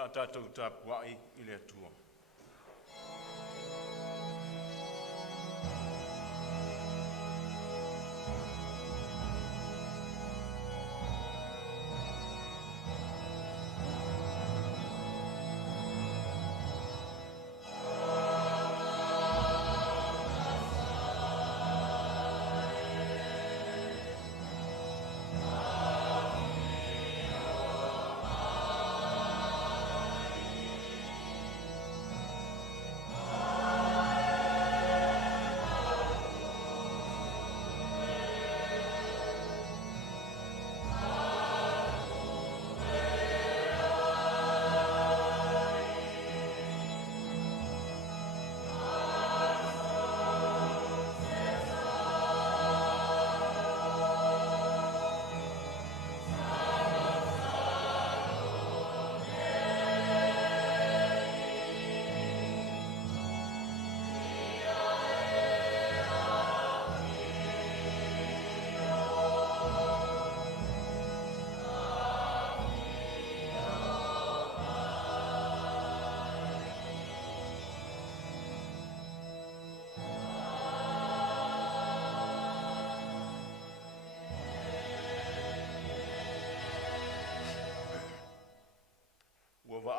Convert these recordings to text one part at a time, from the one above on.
La tātou tāpuai I le atua.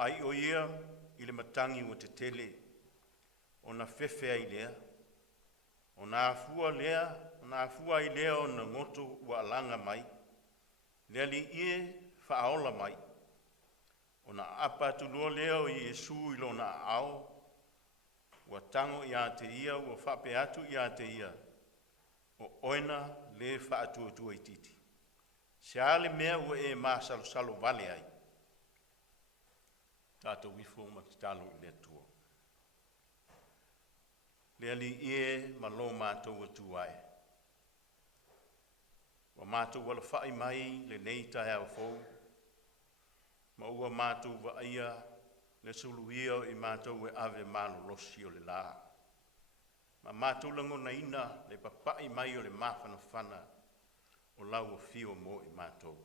Ai o ia I le matangi o te tele o na fefe ai lea o na afua lea o na afua ai lea o na ngoto ua alanga mai lea li ie whaaola mai o na apa tulua lea o Iesu I lo na ao ua tango I a te ia ua whape atu I a te ia o oina le whaatua I titi se ale mea ua e maa salo vale ai tātou wifo ma te talo I le atua. Lea li ie ma lo mātou atu ai. Wa mātou wala whai mai le nei tae au fau. Ma ua mātou wa aia le suluia I mātou e ave malo losi o le la. Ma mātou lango na ina le papai mai o le mawhana o lau o fio mo I mātou.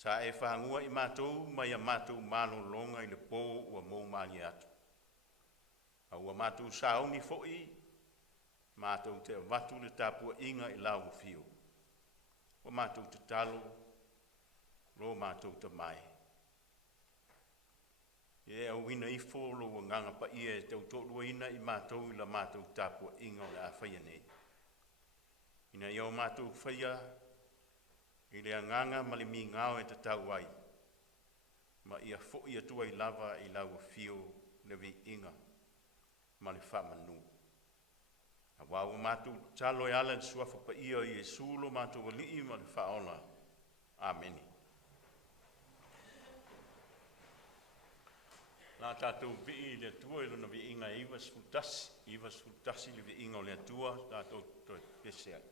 Sa e whangua I mātou, mai a mātou mālo longa I le pō ua mou mali atu. A ua mātou saoni fo'i, mātou te watu le tāpua inga I lau fio. O mātou te talo, lo mātou te mai. E au wina I fō lo wa nganga pa ia e tau tōrua ina I mātou I la mātou tāpua inga o le a whaia nei. Ina iau mātou whaia, I le anganga ma le mi ngao e te tau ai. Ma ia fo'i atua I lava I lau fio le vi inga. Ma le whamanu. A wau mātou talo e ala suafa pa ia I Iesu lo mātou walii ma le whaola. Ameni. Nā tātou vi le atua I lona vi inga iwa sfutasi le vi inga o le atua tātou toi pese ai.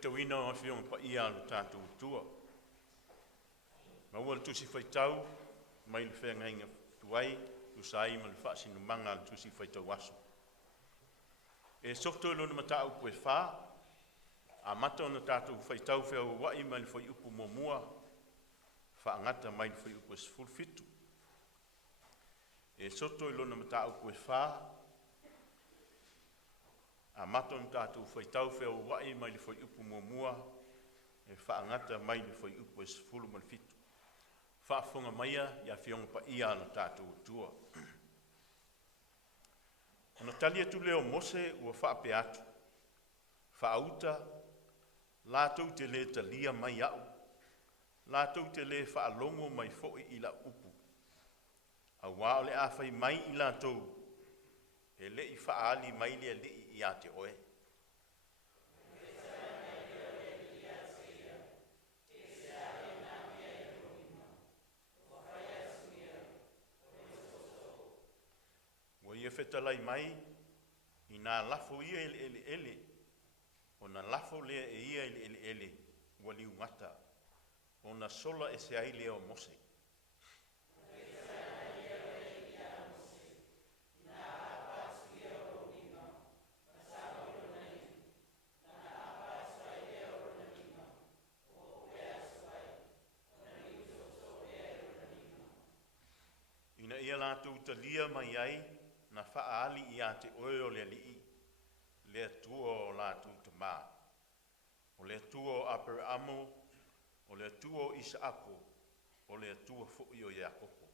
whaitawina o whionga pa ia alu tātou tua. Maua le tusi whaitau, mai le whenga inga tuai, tu sai ma le whaasinu manga le tusi whaitau aso. E sokto ilo na mata upu e wha, a mata o na tātou whaitau whea wai mai le whai upu momua, wha angata mai le whai upu e sfulfitu. E soto ilo na mata upu e wha, a mata o na tātou whaitau whea wai mai le whai upu momua, e wha angata mai le whai upu e sfulu malfitu. Whaafonga maia, ia whionga pa ia na tātou tua. Ona talia tu leo mose ua whaape atu. Whaauta, lātou te le talia mai au. Lātou te le whaalongo mai fo'i i la upu. A wao le awhai mai i lātou. E le i whaali mai le le i a te oe. Ia whetalai mai, i nā lafo ia ele, o nā lafo lea e ia ele, ua liu ngata, o nā sola e se ai lea o mose. Ina ia lātou talia mai ai, na whaali i a te oe o le lii, le tua o lātou te mā. O le tua o Abrahamo, o le tua o Isaako, o le tua fu'i o Iakopo.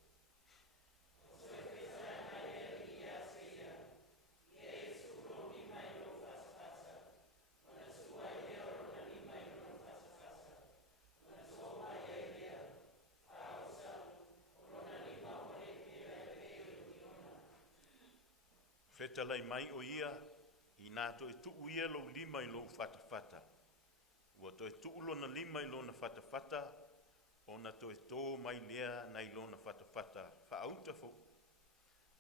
Whetalai mai o ia, i nā toi tuu ia lo lima i lo whatawhata. Ua toi tuu lo na lima i lo na whatawhata, o na toi tō mai lea na i lo na whatawhata. Whaauta fo,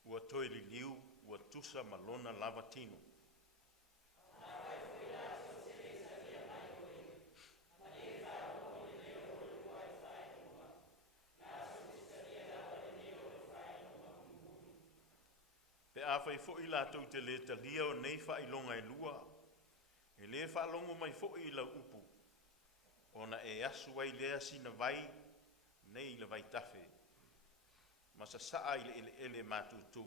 ua toi li liu, ua tusa ma lona lava tino. Pe awhai fo i lātou te le talia o nei wha i longa e lua. E le wha longo mai fo i lau upu. Ona e asu ai lea sina vai, nei le vai tafe. Masa saa i le ele mātutu.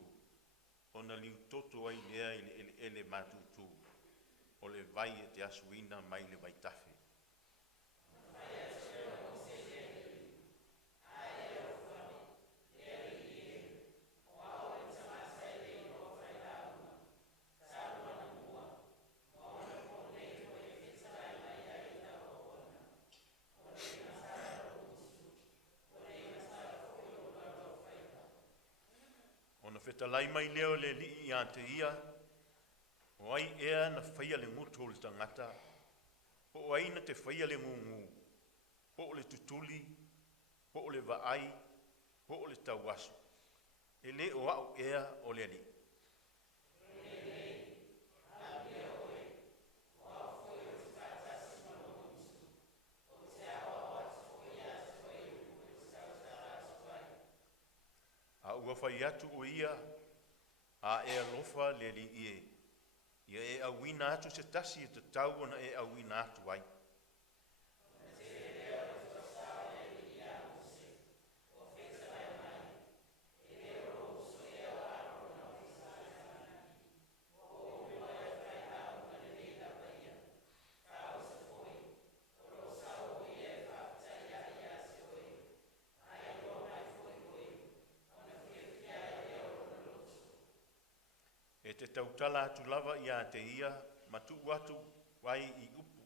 Ona liu toto ai lea i le ele mātutu. O le vai e te asu ina mai le vai tafe. Whetalai mai leo le li i a te ia, o ai ea na whaia le ngutu o le tangata, po o ai na te whaia le ngungu, po o le tutuli, po o le vaai, po o le tauaso. E le o au ea o le li. Ua whai atu o ia, a e alofa le li ie. Ia e awina atu se tasi e te tau na e awina atu ai. E te tautala atu lava i a te ia, matu atu wai i upu,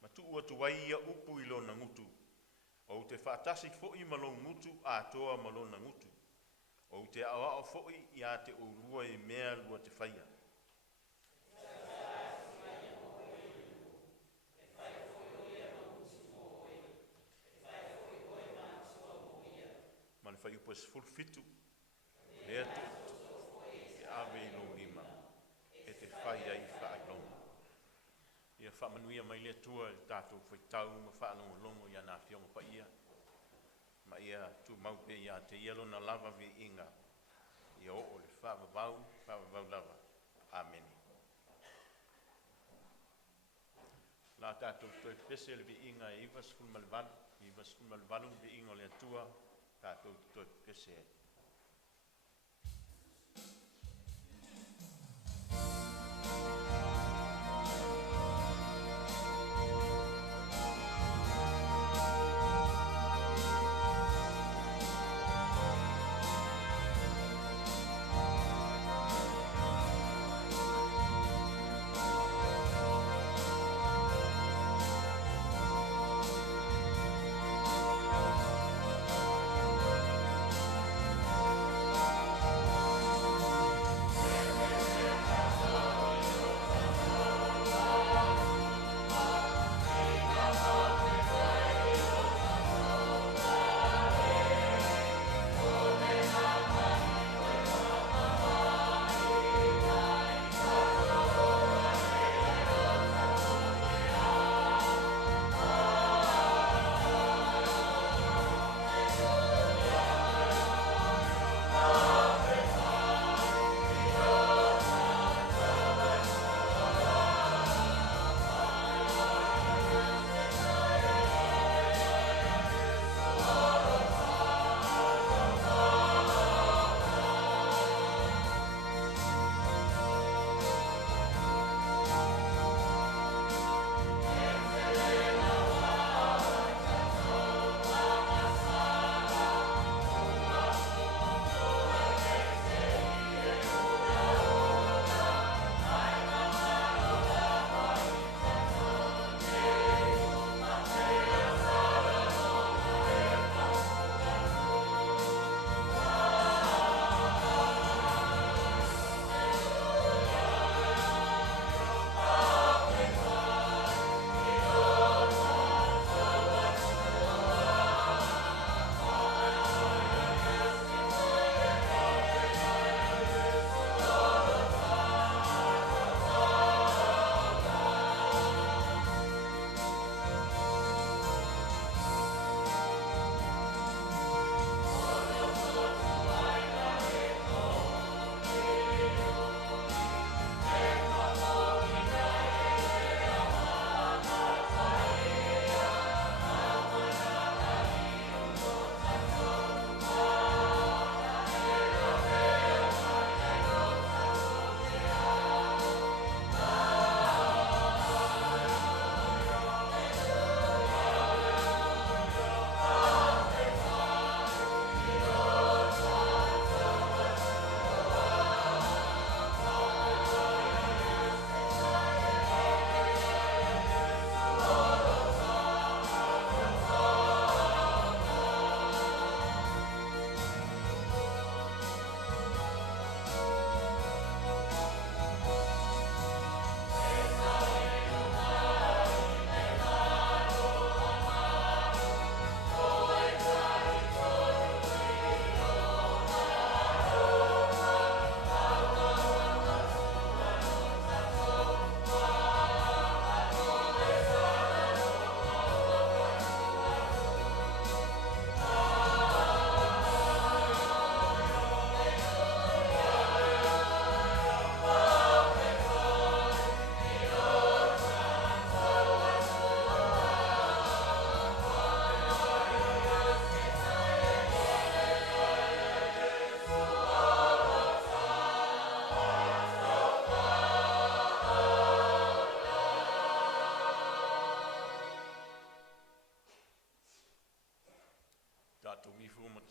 matu atu wai ia upu i lona ngutu. O te whaatasi fo'i malo ngutu a toa malo na ngutu. O te awao fo'i i a te urua e mea lua te whaia. Mane whai upu e sfulfitu, lea te ave i lo lima. E te whai ai whailonga. Ia whamanuia mai le tua tātou whaitau ma whaanongo ia nā whiongo pa ia. Ma ia tu maupe ia te ielo na lava vi inga. Ia o le whaavavau lava. Amen. La tātou toi pese le vi inga e iwa skul malvalu vi inga le tua tātou toi pese.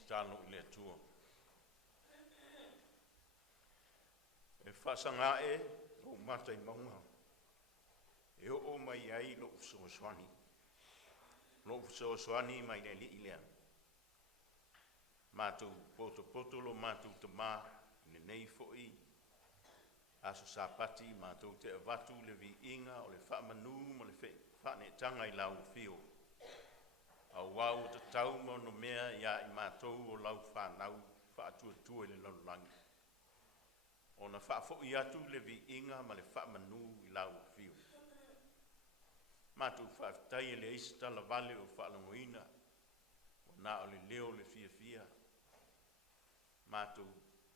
talo i le atua. E whasanga e, o mata i maunga. E o mai ai lo usoaswani. Lo usoaswani mai le li ilea. Mātou poto lo mātou te mā, le nei fo'i. Aso sapati, mātou te avatu le vi inga o le whaamanu mo le whaane tanga i lau whio. Au wau te tau mo no mea ia i mātou o lau whanau whaatua le laulangi. O na whaafo i atu le vi inga ma le whaamanu i lau whio. Mātou whaafitai le eisi tala vale o whaalangoina, o nā o le leo le fia. Mātou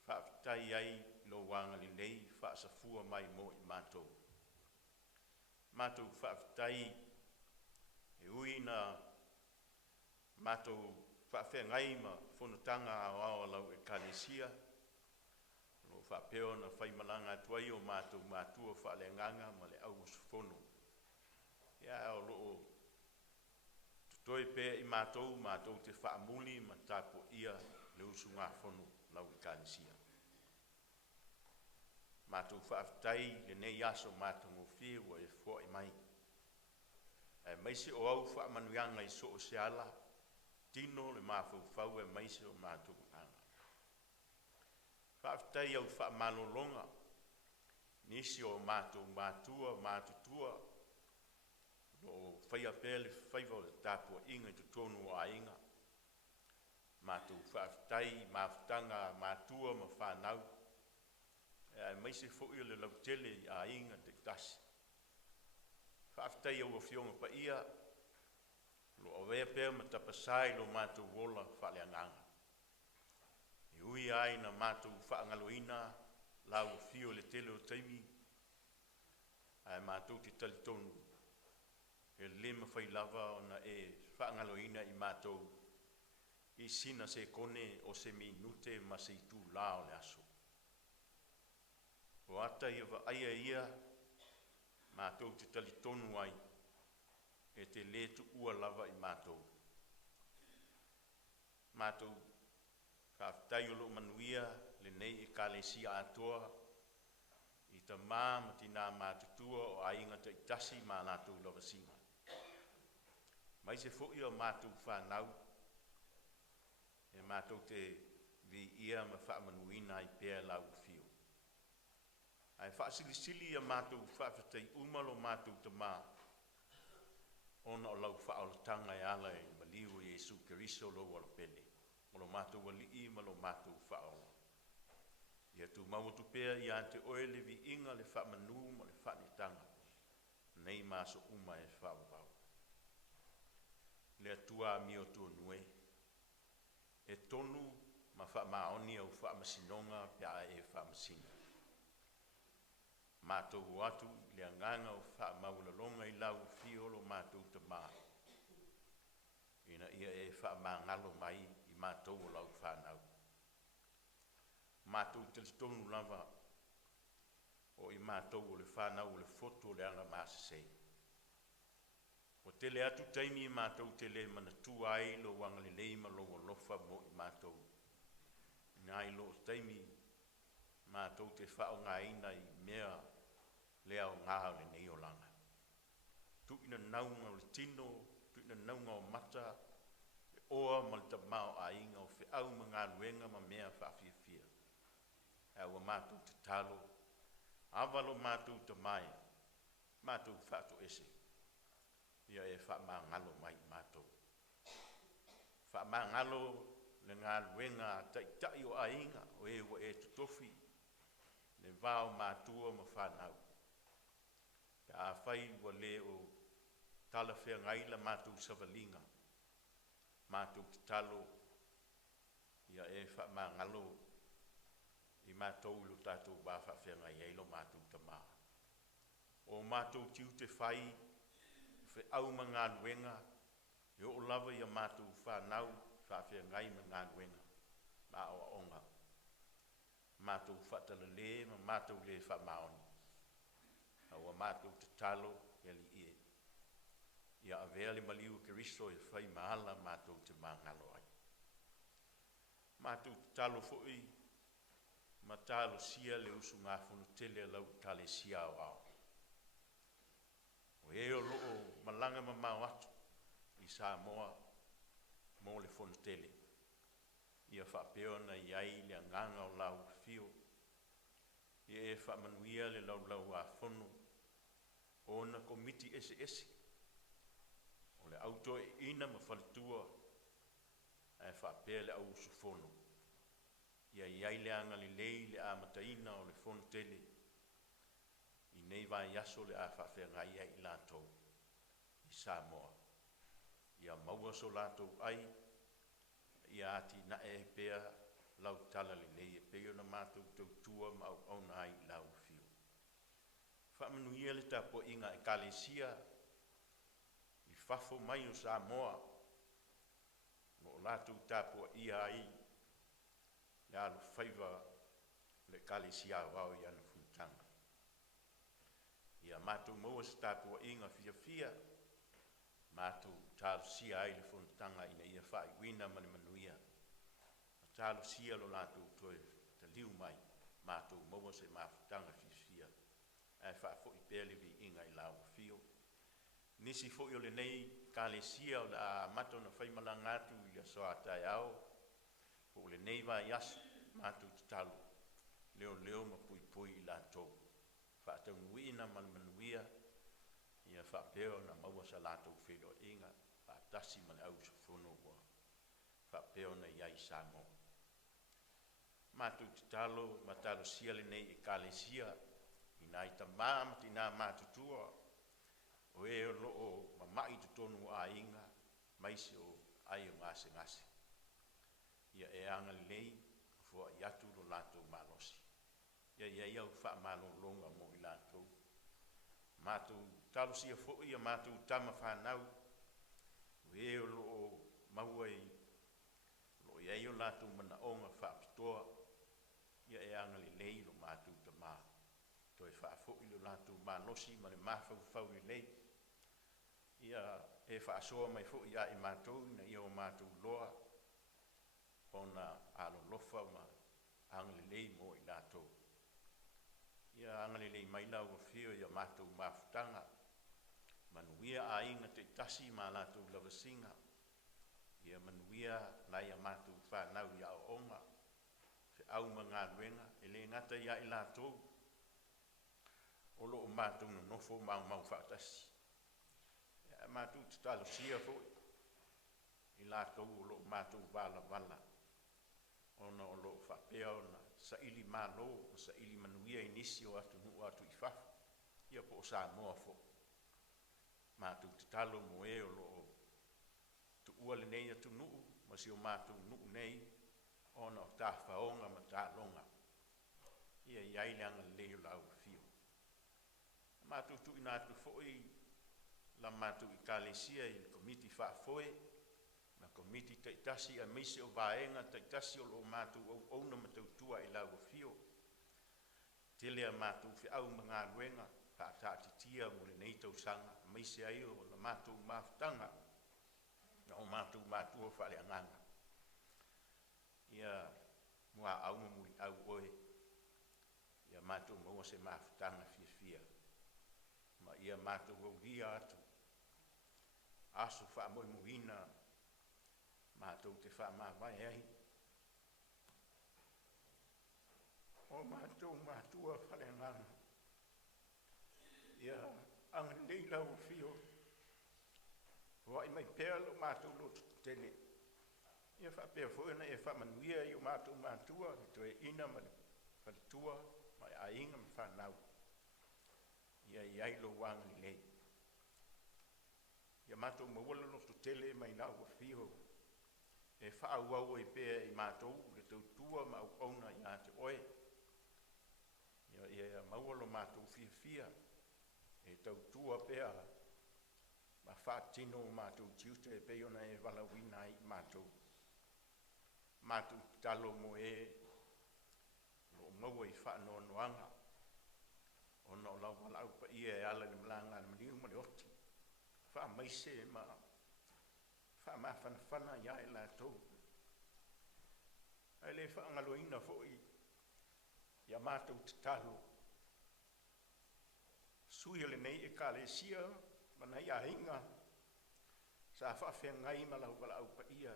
whaafitai ai lo wanga le lei, whaasafua mai mo I mātou. Mātou whaafitai e ui na mātou whaafea ngai ma whonutanga ao lau e kalesia, lo whaapeo na whaimalanga tuai o mātou mātua whaaleanganga ma le au sufono. Ia o loo tutoi pe I mātou te whaamuli ma tāpo ia le usu ngā whono lau I kānisia. Mātou whaafitai le nei aso mātou ngofie wa e fo I mai. E maise o au whaamanuianga I so o se ala, tino le mawhau e maise o mātou anga. Whaafitai au whaamalolonga, nisi o mātou mātutua, o whaia pēle whaiva o tāpua inga I tonu o ainga. Mātou whaafitai, mawhtanga, mātua, ma whanau. E maise fōi le lautele a inga te tasi. Whaafitai au o whionga pa ia, lo awea pēr ma tapasai lo mātou wola whaaleanganga. I ui ai na mātou whaangaloina, lau whio le tele o taimi, ai mātou te talitonu. E lema whai lava o na e whaangaloina I mātou I sina se kone o se minute ma se I tū lao le aso. O ata ia wa aia ia, mātou te talitonu ai, e te letu ua lava I mātou. Mātou whaafitai o lo manuia, le nei e kālesia atoa, I ta ma tina mātutua o ainga te itasi mā nātou lavasinga. Mai se fōi o mātou whanau, e mātou te vi ia ma whaamanuina I pēr lau whio. Ai whaasilisili a mātou whaafitai umalo mātou te mā, ona o lau whaaolatanga e ala e maliu o Jesu Keriso lo wala pele, o lo mātou walii ma lo mātou whaola. Ia tu mawatu pēr I ante oele vi inga le whaamanu ma le whaanitanga, nei māso uma e whaavau. Le atua mi o tu nue, e tonu ma whaamaoni au whaamasinonga pia e whaamasina. Mātou watu le anganga o whaamaulalonga I lau whiolo mātou te mā. Ina ia e whaamangalo mai I mātou o lau whanau. Mātou te tonu lava o I mātou o le whanau o le foto o le anga māsasei. O tele atu taimi I mātou tele manatu ai lo wanga le leima lo lofa mo I mātou. Ngai lo taimi mātou te whao ngaina I mea lea o ngā le nei o langa. Tuina naunga o le tino, tuina naunga o mata, e oa malta mao a inga o whi au mga luenga ma mea whaafiafia. E aua mātou te talo, avalo mātou te mai, mātou whaato ese. Ia e whaamangalo mai mātou. Whaamangalo le ngā luenga taitai o a inga, o e wa e tutofi, le vāo mātua ma whanau. Ka a whai wa le o tala whea ngaila mātou savalinga, mātou te talo, ia e whaamangalo I mātou lo tātou wāwha whea ngai eilo mātou ta mā. O mātou tiu te whai, whe au ma ngā nuenga, e o lava ia mātou whanau, whawhea ngai ma ngā nuenga, mā o onga. Mātou whatala le, ma mātou le whamaoni. Aua mātou te talo, e li ie. Ia avea le maliu Keriso e whai mahala mātou te māngalo ai. Mātou te talo fōi, ma talo sia le usu ngā whunu tele lau tale sia o ao. O e o loo malanga ma mau atu, I Samoa, mo le whunu tele. Ia whapeo na iai le anganga o lau whio. Ia e whamanuia le lau a whunu, o na komiti ese ese. O le auto e ina ma whalitua, e whapea le au usu whunu. Ia iai le anga li lei le a mataina o le whunu tele. I nei vai yaso le a whawhea ngai ai I lātou. Samoa. Ia maua so lātou ai, ia ati na e pea lau tala le nei, e pea na mātou tautua ma au na ai lau fio. Whamanuia le tapo inga e kalesia, i fafo mai o Samoa, mo lātou tapo ia ai, le alu whaiva le kalesia wau i ana funtanga. Ia mātou maua se tapo inga fia fia, mātou tālu sia ai le funtanga ina ia whai wina mani manuia. Tālu sia lo lātou toe te liu mai, mātou maua se mafutanga fia fia. E wha fo i pēle vi inga i lau fio. Nisi fo i o le nei kalesia o la mato na whaimala ngātu i a soa tai au. Fo le nei wa yasu, mātou te talu. Leo leo ma pui pui i lātou. Wha tau nuina man manuia. Ia wha peo na maua sa lātou whiro inga. Wha tasi man au sa whono wa. Wha peo na iai Samoa. Mātou te talo, ma talo sia le nei e kalesia. Ina i ta māma ti nā mātutua. O e o loo ma mai tu tonu a inga. Maisi o ai o ngase ngase. Ia e anga lei. Fua i atu lo lātou malosi. Ia iau wha malo longa mo i lātou. Mātou talo sia fo ia mātou tama whanau. O e o loo maua i. Lo i ai o lātou mana onga wha pitoa. Ia e anga lei lo mātou ta maa. Toi wha fo i lo lātou malosi ma le mawhau i lei. Ia e wha soa mai fo ia i mātou na ia o mātou loa. Ona alo lofa ma angale lei mo i lātou. Ia angale lei mai lau o fio ia mātou mafutanga. Manuia a inga te tasi ma lātou lavasinga. Ia manuia nai a mātou whanau ia o onga. Fe au ma ngā ruenga. E le ngata ia i lātou. O lo o mātou no nofo mau whaatasi. Ia mātou te talo sia fo. I lātou o lo o mātou wala. Ona o lo whapea ona sa ili malo o sa ili manuia inisi o atu nuu atu i whafu. Ia po o Samoa fo. Mātou te talo mo e o lo o tu ua le nei atu nuu, ma si o mātou nuu nei, ona o tā whaonga ma tā longa. Ia iai leanga leo lau fio. Mātou tu ina atu foi, la mātou i kalesia i komiti whaafoe, na komiti te tasi a meise o vaenga te tasi o lo mātou au auna matautua i lau fio. Te lea mātou fi au mga ruenga, ka tātitia mo le nei tau sanga, meise ai o la mātou mafutanga, na o mātou mātua whale anganga. Ia mua au mui au oe, ia mātou maua se mafutanga fia. Ma ia mātou au ria atu, aso wha moi muhina, mātou te wha mawai ai. O mātou mātua whale ngana. Ia angan nei lau fio. Wai mai pēr lo mātou lotu tene. Ia wha pēr fuena e wha manuia i o mātou mātua. To e ina ma le tua, mai a inga ma whanau. Ia iai lo wanga lei. Ia mātou mawala lotu tele mai lau fio. E whaau au e pēr i mātou, le tau tua ma au auna i ate oe. Ia maualo mātou fia. E tau tua pēr, ma whaatino mātou tiute e pēr e wala wina i mātou. Mātou talo mo e, lo maua i whaanoanoanga. Ona o lau wala au pa ia e ala ni mlanga ni mliu ma le oti. Wha maise ma wha mawhanawhana ia e la tau. Ai le wha ngaloina fōi ia mātou te talo. Sui le nei e kalesia, mana ia hinga. Sa whawhia ngai ma lau wala au pa ia.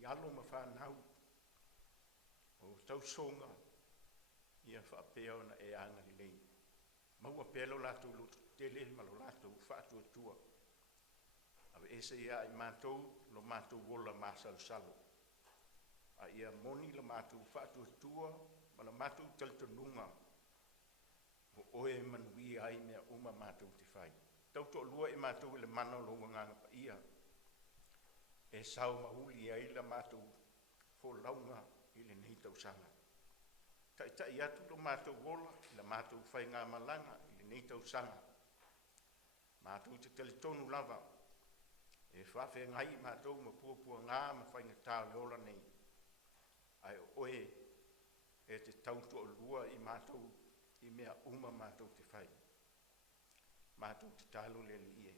I alo ma whanau. O tau songa. Ia whapea na e anga li lei. Maua pelo lātou lotu tele ma lo lātou whaatua tua. Awe ese ia i mātou, lo mātou wola māsalo. A ia moni lo mātou whaatua tua, ma lo mātou taltanunga. O oe manui ai mea uma mātou te whai. tauto lua i mātou le mana lo nganga pa ia. E sau mauli ai la mātou fo launga i le nei tau sanga. Tai atu lo mātou wola, la mātou whai ngā malanga i le nei tau sanga. Mātou te teletonu lava. E whawhe ngai mātou ma puapua ngā ma whai ngā tā leola nei. Ai oe e te tauto lua i mātou i mea uma mātou te whai. Mātou te talo le li ie.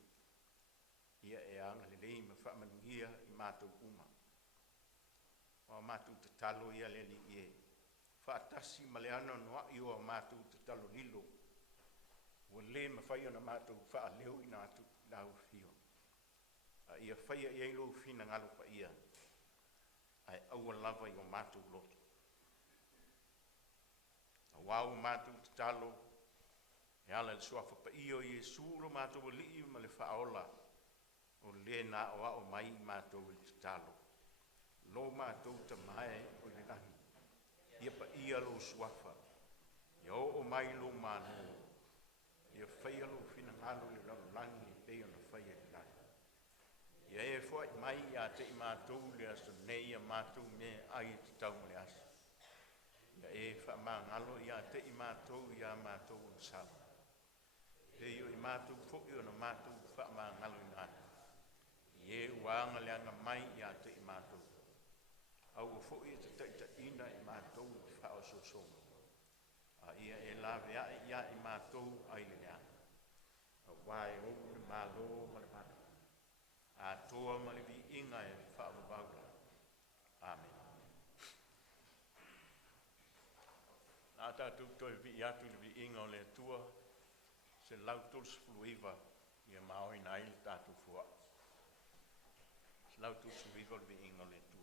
Ia e anga le lei ma whamanuia i mātou uma. O mātou te talo ia le li ie. Whaatasi ma le ana noa i o mātou te talo lilo. Ua le ma whai ana mātou wha leo i nātou lau fio. A ia whai a ielo fina ngalo pa ia. Ai aua lava i o mātou lotu. A wau mātou te talo. E ala le soafa pa iyo i suro mātou li i ma le whaola. O le na o mai mātou i te talo. Lo mātou te mai o le nahi. Ia pa ia lo soafa. Ia o mai lo mātou. Ia whaia lo fina ngalo le langi e peo na whaia le nahi. Ia e fwai mai ia te i mātou le aso nei a mātou me ai te tau le aso. Ia e wha mā ngalo ia te i mātou ia mātou o sala. Te io i mātou fwoi o na mātou wha mā ngalo i nātou. Ie uanga le anga mai ia te i mātou. Au o fwoi te taita ina i mātou i wha o sosonga. A ia e lawe a ia i mātou ai le lea. A wai o le mālo ma le mātou. A toa ma le vi inga e wha o waula. Amen. Nā tātou toi vi atu le vi inga o le tua. Se lautos fluiva ia mao ina il tātou fua. Se lautos fluiva le vi inga le tua.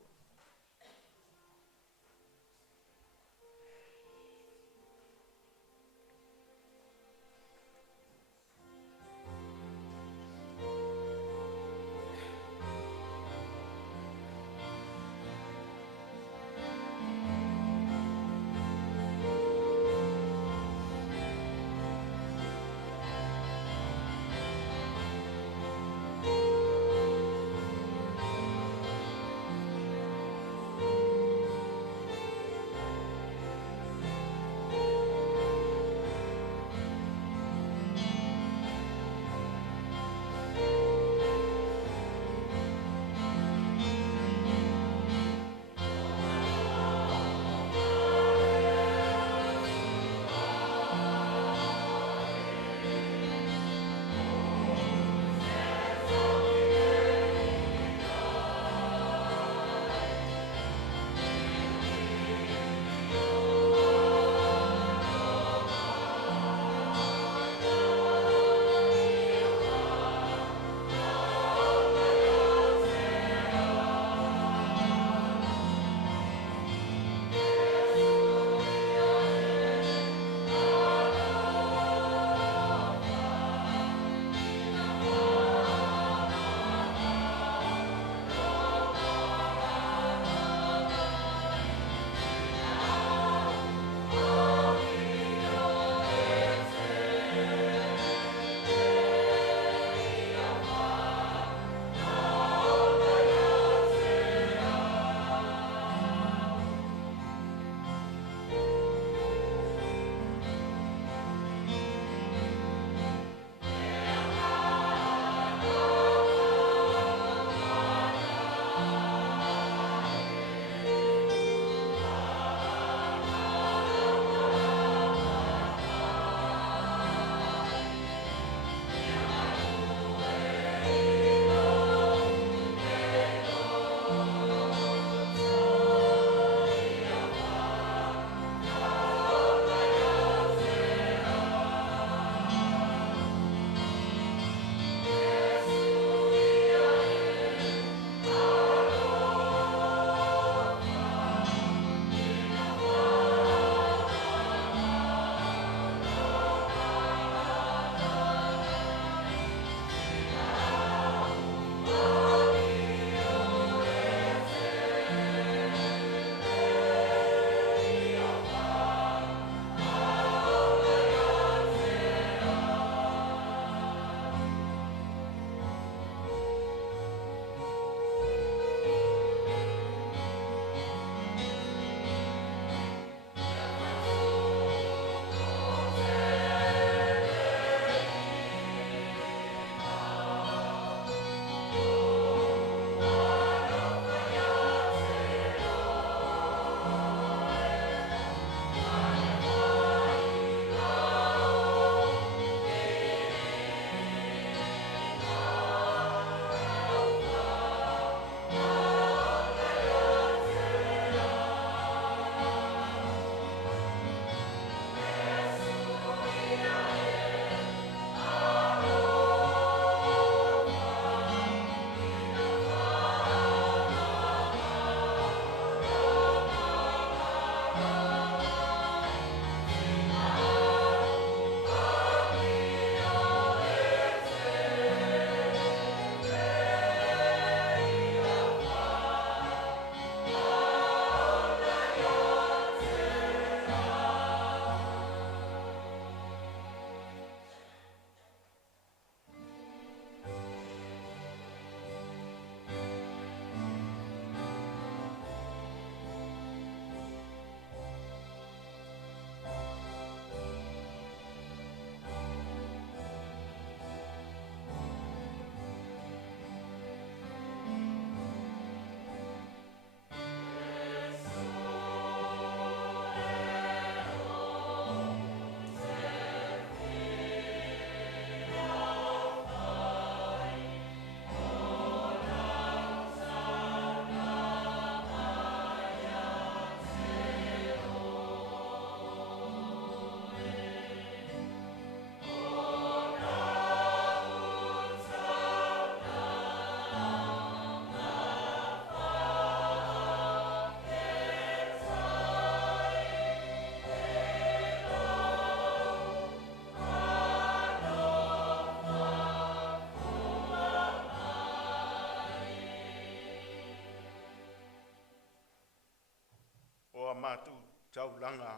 mātou taulanga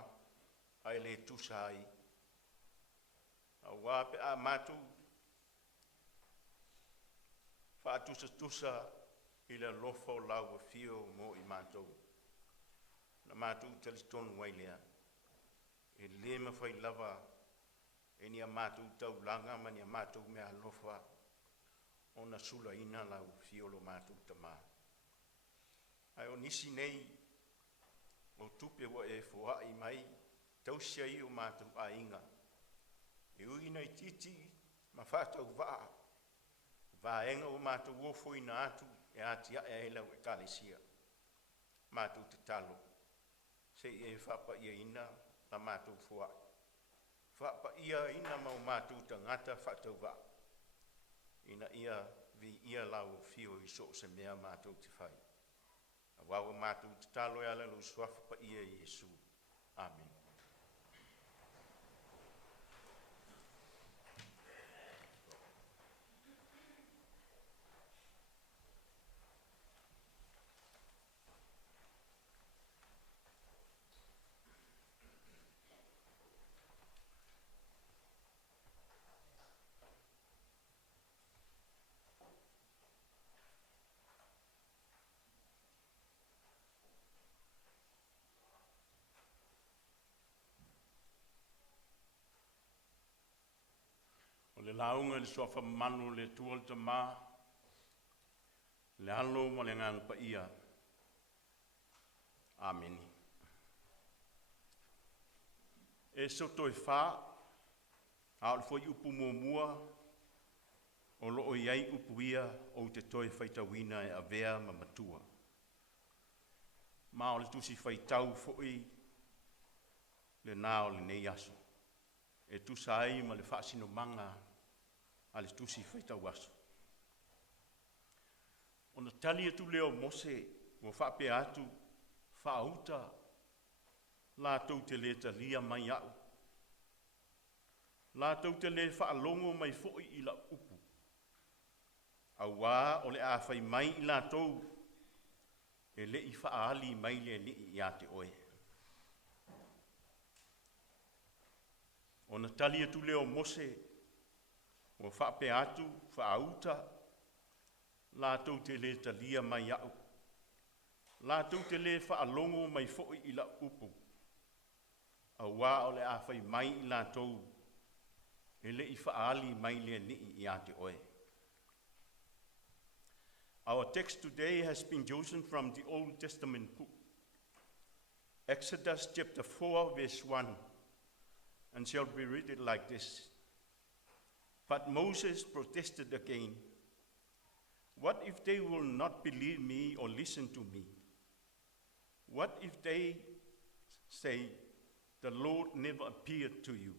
ai le tusa ai. A wā pe a mātou whaatusa i le lofa o lau a fio mo i mātou. Na mātou tali tonu wai lea. E le mawhai lava e ni a mātou taulanga ma ni a mātou mea lofa o na sula ina lau fio lo mātou tamā. Ai o nisi nei o tupe wa e fua i mai tausia i o mātou a inga. E uina i titi ma whātau waa. Vaenga o mātou wofo ina atu e atia e lau e kalesia. Mātou te talo. Se e whapa ia ina la mātou fua. Whapa ia ina mau mātou tangata whātau waa. Ina ia vi ia lau fio i so se mea mātou te whai. A wawa mātou te talo e ala lu swafa pa ia Yesu. Amen. Le launga le sofa manu le tuol te mā, le halo mo le ngang pa ia. Amen. E soto e whā, a le foi upu mua, o loo iai upu ia o te toi whaitawina e avea ma matua. Ma o le tusi whaitau foi le nā o le nei aso. E tusa ai ma le whaasino manga a le tusi whaitau aso. O na tali atu leo mose o whape atu whaauta la tau te le talia mai au. La tau te le whaalongo mai foi i la upu. Au wā o le awhai mai i la tau e le i whaali mai le li i ate oe. O na tali atu leo mose o whape atu, whaauta, la tau te le talia mai au. La tau te le whaalongo mai foi i la upu. A wā o le awhai mai i la tau, e le i whaali mai le ni i ate oe. Our text today has been chosen from the Old Testament book, Exodus chapter 4, verse 1, and shall be read it like this. But Moses protested again. What if they will not believe me or listen to me? What if they say, the Lord never appeared to you?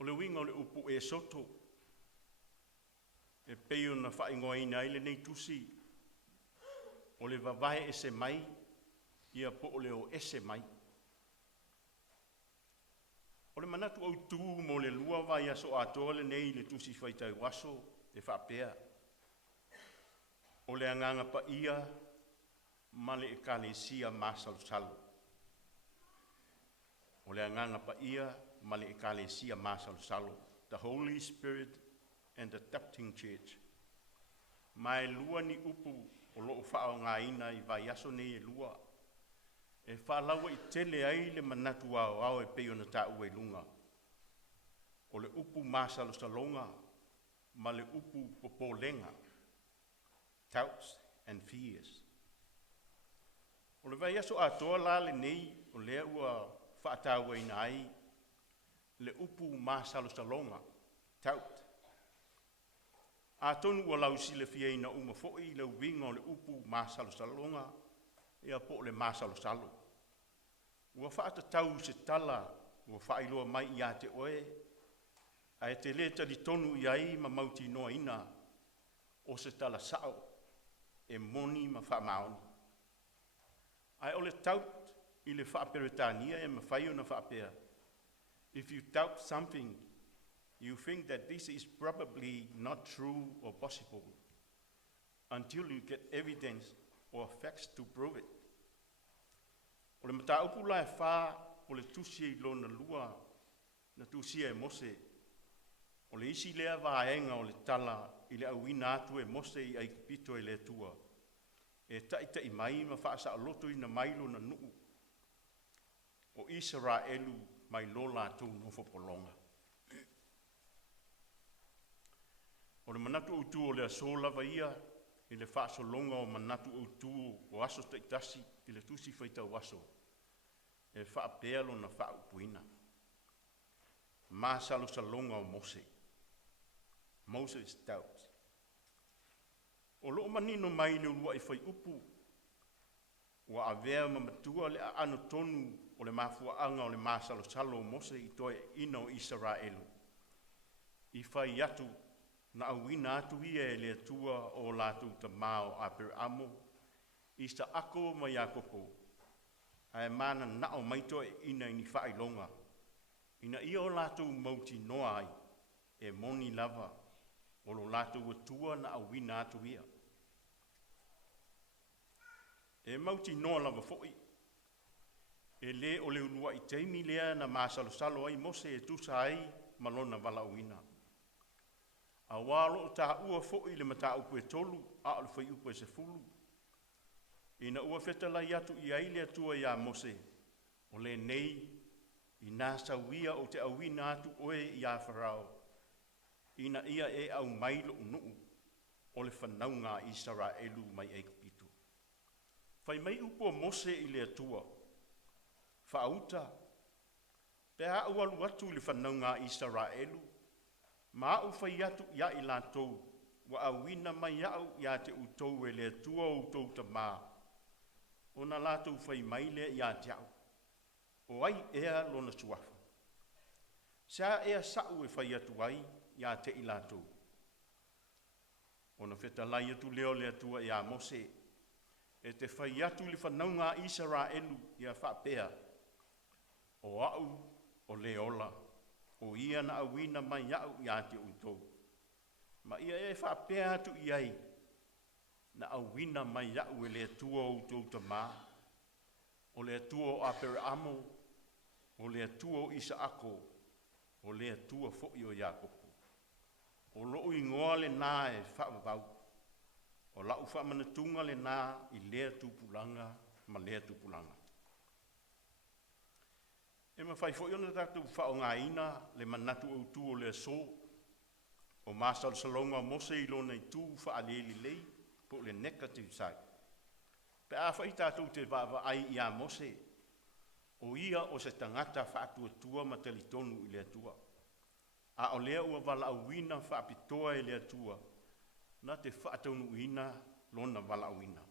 O le winga o le upu e soto, e peo na whaingoa ina ile nei tusi, o le vavae ese mai, ia po o le o ese mai. O le manatu au tū mo le lua vai aso atoa le nei le tusi whaitai waso e whapea. O le anganga pa ia ma le ekalesia masalusalo. O le anganga pa ia ma le ekalesia masalusalo. The Holy Spirit and the Adopting Church. Mai lua ni upu o loo whao ngā ina i vai aso nei e lua. E whalawa i tele ai le manatu au e peo na tā ue lunga. O le upu masalo salonga, ma le upu popolenga, doubts and fears. O le vai aso atoa la le nei, o lea ua whaataua ina ai, le upu masalo salonga, doubt. A tonu ua lausi le fia ina uma foi le winga o le upu masalo salonga, ia po le masalo salo. Ua whaata tau se tala, ua whailoa mai i ate oe, a e te leta li tonu i ai ma mauti noa ina, o se tala sao, e moni ma whamaoni. Ai ole taut i le whaaperetania e ma whaio na whaapea. If you doubt something, you think that this is probably not true or possible, until you get evidence or facts to prove it. O le mataupu la e wha o le tusi I lona lua na tusia e Mose. O le isi lea vaenga o le tala I le auina atu e Mose I Aikipito e le tua. E taita I mai ma whaasa a loto I na mailo na nuu. O Israelu mai lola atu nofo polonga. O le manatu utu o le asola vaia I le whaaso longa o manatu utu o aso taitasi I le tusi whaita waso. E whaapea lo na whaupuina. Masalo salonga o Mose. Moses doubt. O loo manino mai le ulua I whai upu. Wa avea mamatua le ano tonu o le mafuaanga o le masalo salo o Mose I toe ina o Israelu. I whai atu na awina atu ia e le atua o latu ta mao a per amo. I sa ako ma Jakoko. Ai mana na o maito e ina I ni whai longa. Ina ia o latu mauti noa ai e moni lava o lo latu atua na awina atu ia. E mauti noa lava foi. E le o le ulua I teimi lea na masalo salo ai Mose e tusa ai malona vala uina. A walo o ta ua foi le mata upu e tolu a o le whai upu e se fulu. Ina ua whetala I atu I aile atua ia Mose. O le nei I nasa wia o te awina atu oe I a Farao. Ina ia e au mailo unuu o le whanaunga Israelu mai Aikipito. Whai mai upu o Mose I le atua. Whaauta. Pea au alu atu le whanaunga Israelu. Ma au whai atu ia I lātou. Wa awina mai au ia te utou e le atua o utou ta maa. O na lātou whai mai le ia te au. O ai ea lona suafa. Sa ea sau e whai atu ai ia te I lātou. O na whetalai atu leo le atua ia Mose. E te whai atu le whanaunga Israelu ia whapea. O au o le ola. O ia na awina mai au ia te utou. Ma ia e whapea atu iai. Na awina mai au e le atua o utou ta maa. O le atua o apere amo. O le atua o Isaako. O le atua fo'i o Jakoko. O loo ingoa le nā e whaavavau. O lau whaamanatunga le nā I lea tupulanga ma lea tupulanga. E ma whai fo'i ona tātou whao ngā ina le manatu au tū o le so. O māsal salonga o Mose I lona I tū whaaleli lei po le negative side. Pe a whai tātou te wāwa ai I a Mose. O ia o se tangata whaatua tua ma talitonu I le atua. A o lea ua wala awina whaapitoa I le atua. Na te whaataunu ina lona wala awina.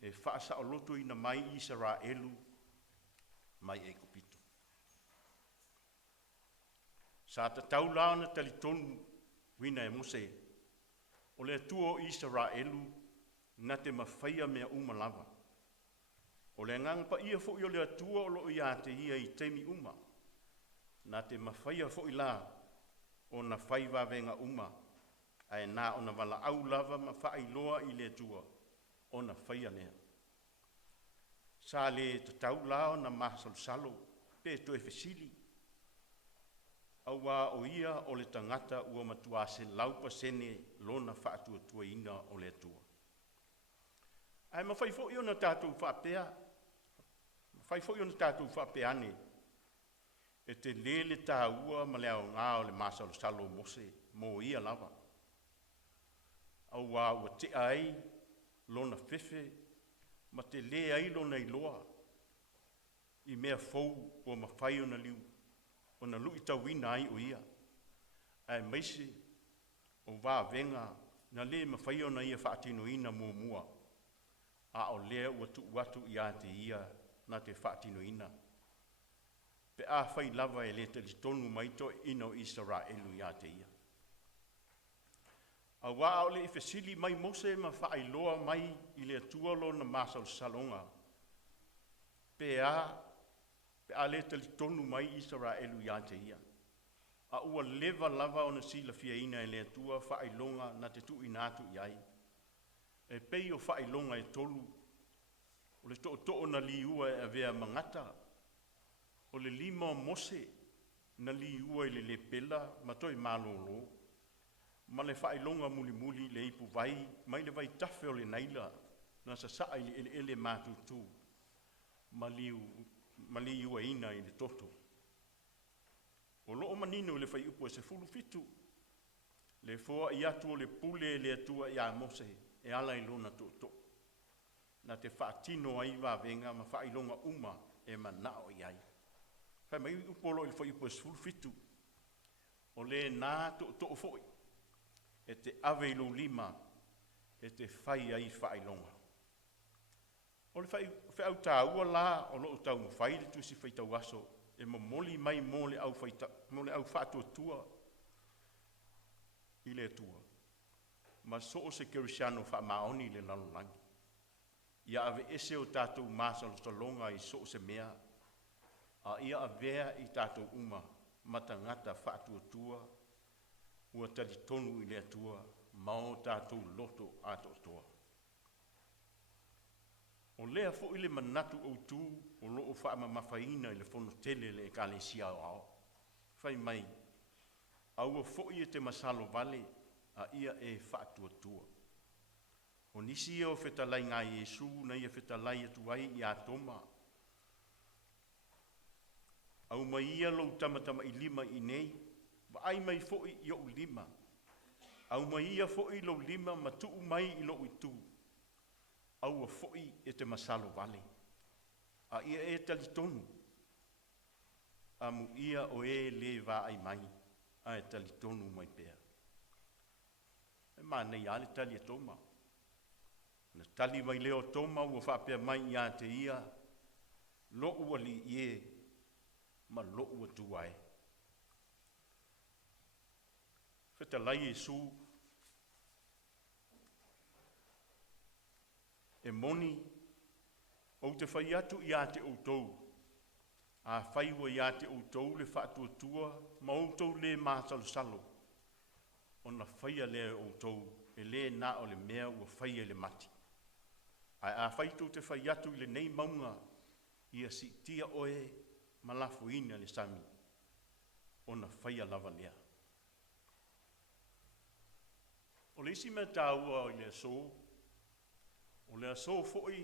E whaasa o loto ina mai Israelu mai Aikipito. Sa ta tau lao na talitonu wina e Mose. O le atua o Israelu na te mawhaia mea uma lava. O le ngang pa ia fo I o le atua o lo ia te ia I teimi uma. Na te mawhaia fo I la o na whaiva venga uma. Ai nā o na wala au lava ma whaailoa I le atua o na whaia lea. Sa le te tau lao na masal salo pe to e fesili. Aua o ia o le tangata ua matua se laupa sene lona whaatua tua ina o le atua. Ai ma whaifo I ona tātou whaapea. Whaifo I ona tātou whaapeane. E te lele tā ua ma leo ngā o le masalo salo Mose mo ia lava. Aua ua te ai lona fefe ma te le ai lona iloa. I mea fou o ma whai ona liu. O na lui tauina ai o ia. Ai maise o wā venga na le ma whai ona ia whaatino ina mua mua. A o lea ua tu watu I a te ia na te whaatino ina. Pe a whai lava e le te litonu maito ina o Israelu I a te ia. A wā o le ifesili mai Mose ma whaailoa mai I le atua lo na masal salonga. Pe a le te litonu mai Israelu I a te ia. A ua leva lava o na sila fia ina e le atua whaailonga na te tu inatu I ai. e pei o whailonga e tolu, o le to'o na liua e avea mangata, o le 5 o mose na liua i le pela, matoi malolo, ma le whailonga muli le ipu vai, mai le vai tafe o le naila, na sa saa i ele mātutu, ma liua ina i le toto. O loo manino le whai upo e se fulu fitu, le foa i atu o le pule le atua i a mose, e ala i lona to. Na te whaatino ai wawenga ma whailonga uma e manao i ai. Whai mai upolo i le whai upo e se fulu fitu, o le nā to foi, e te ave i lo 5, e te whai ai whailonga. O le whai au tā ua la, o loo tau mwhai le tusi whai tau aso, e momoli mai mo le au whaatua tua i le tua. Ma so o se kerisiano wha maoni le lalonangi. Ia ave ese o tātou māsa lo salonga i so o se mea, a ia avea i tātou uma matangata whaatua tua, ua tali tonu i le atua, mao tātou loto ato toa. O lea fo i le manatu o tū, o loo wha mawhaina i le fono tele le ekalesia o ao. Whai mai, aua fo i te masalo vale, a ia e whaatua tua. O nisi o whetalai ngā Iesu, na ia whetalai atu ai i a toma. Au mai ia lo tamatama i 5 i nei, wa ai mai fo i o 5. Au mai ia fo i lo 5, ma tuu mai i lo i tū. Aua foi e te masalo vale. A ia e tali tonu. Amu ia o e le va ai mai. A e tali tonu mai pea. E maa nei ale tali e toma. Na tali mai leo toma ua whapea mai ia te ia. Lo ua li ie. Ma lo ua tuae. Wheta lai e su. E moni, o te whai atu i a te outou. A whaiwa i a te outou le whaatua tua, ma outou le māsalo salo. O na whaia le outou, e le nā o le mea ua whaia le mati. A whaitou te whai atu i le nei maunga, i a si tia oe, malafo ina le sami. O na whaia lava lea. O le isi mea tāua i le so, o le aso foi,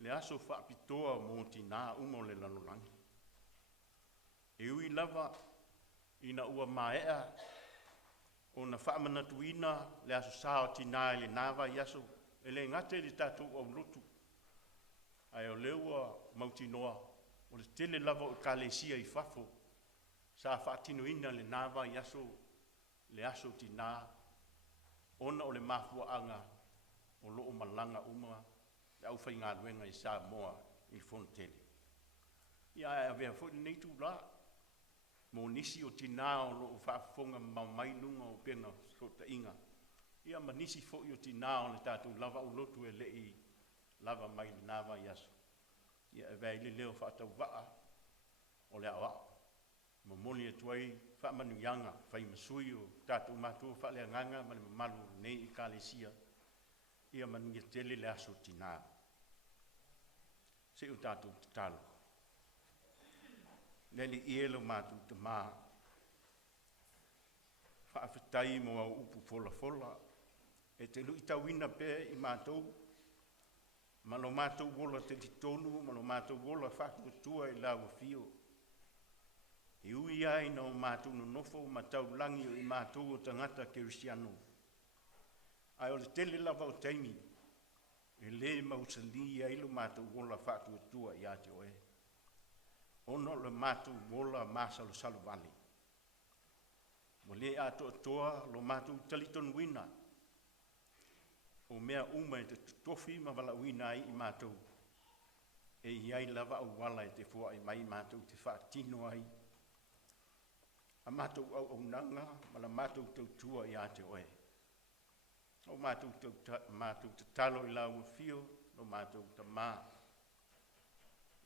le aso whaapitoa mō tina uma o le lalolangi. E ui lava, ina ua maea, o na whaamanatuina, le aso sao tina e le nawa i aso, e le ngate le tātou au Lotu. Ai o leua mautinoa, o le tele lava o kalesia i whafo, sa whaatinoina le nawa i aso, le aso tina, ona o le mafua anga, o loo malanga uma, le au whai ngā luenga i sa moa i whono tele. Ia e avea fwoi nei tū la, mō nisi o tina o loo whaafonga mai lunga o pena skota inga. Ia ma nisi fwoi o tina o le tātou lava o Lotu e lei lava mai le nawa i aso. Ia e vei le leo whaatau waa o le awa. Ma moli e tuai whaamanu yanga, whai masui o tātou mātua whaalea nganga, ma le malu nei i kālesia. Ia manu ia tele le aso tina. Se o tātou te talo. Neli ielo mātou te mā. Whaafetai mo au upu fola. E te lui tauina pē i mātou. Malo mātou wola te titonu, malo mātou wola whaatua i lau fio. I ui ai no mātou no nofo matau langi o i mātou o tangata kerisiano. Ai o le tele lava o taimi, e le mausali ia ilo mātou wola whaatua tua i ate oe. Ono le mātou wola māsalo salo vale. Mo le ato toa lo mātou taliton wina. O mea uma e te tofi ma wala wina ai i mātou. E iai lava au wala e te fua i mai mātou te whaatino ai. A mātou au nanga, ma la mātou tau tua i ate oe. O mātou te talo i lau fio, o mātou te mā.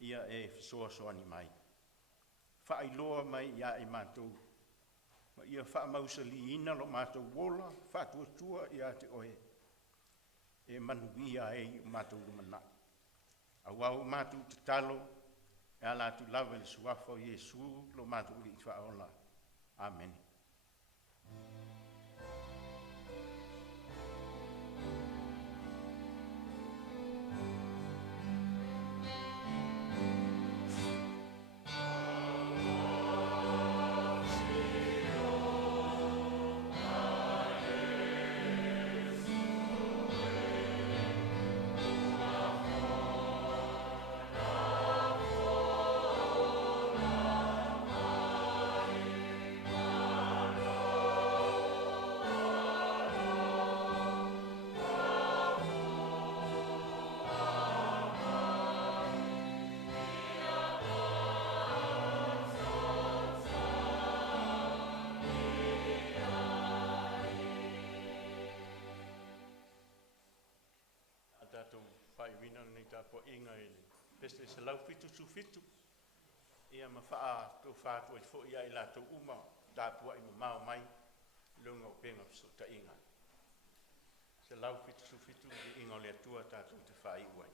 Ia e fisoa ni mai. Whaailoa mai ia e mātou. Ma ia whaamausali ina lo mātou wola, whaatua tua i ate oe. e manuia e mātou lumana. A wau mātou te talo, e ala tu lava le suafa o Iesu, lo mātou li whaola. Amen. Whaimina nei tā po inga e le peste se lau fitu su fitu. Ia ma whaa tō whātua i fo ia i la tō uma tā pua i mau mai lunga o penga so ta inga. Se lau fitu su fitu i inga o le atua tātou te whai uai.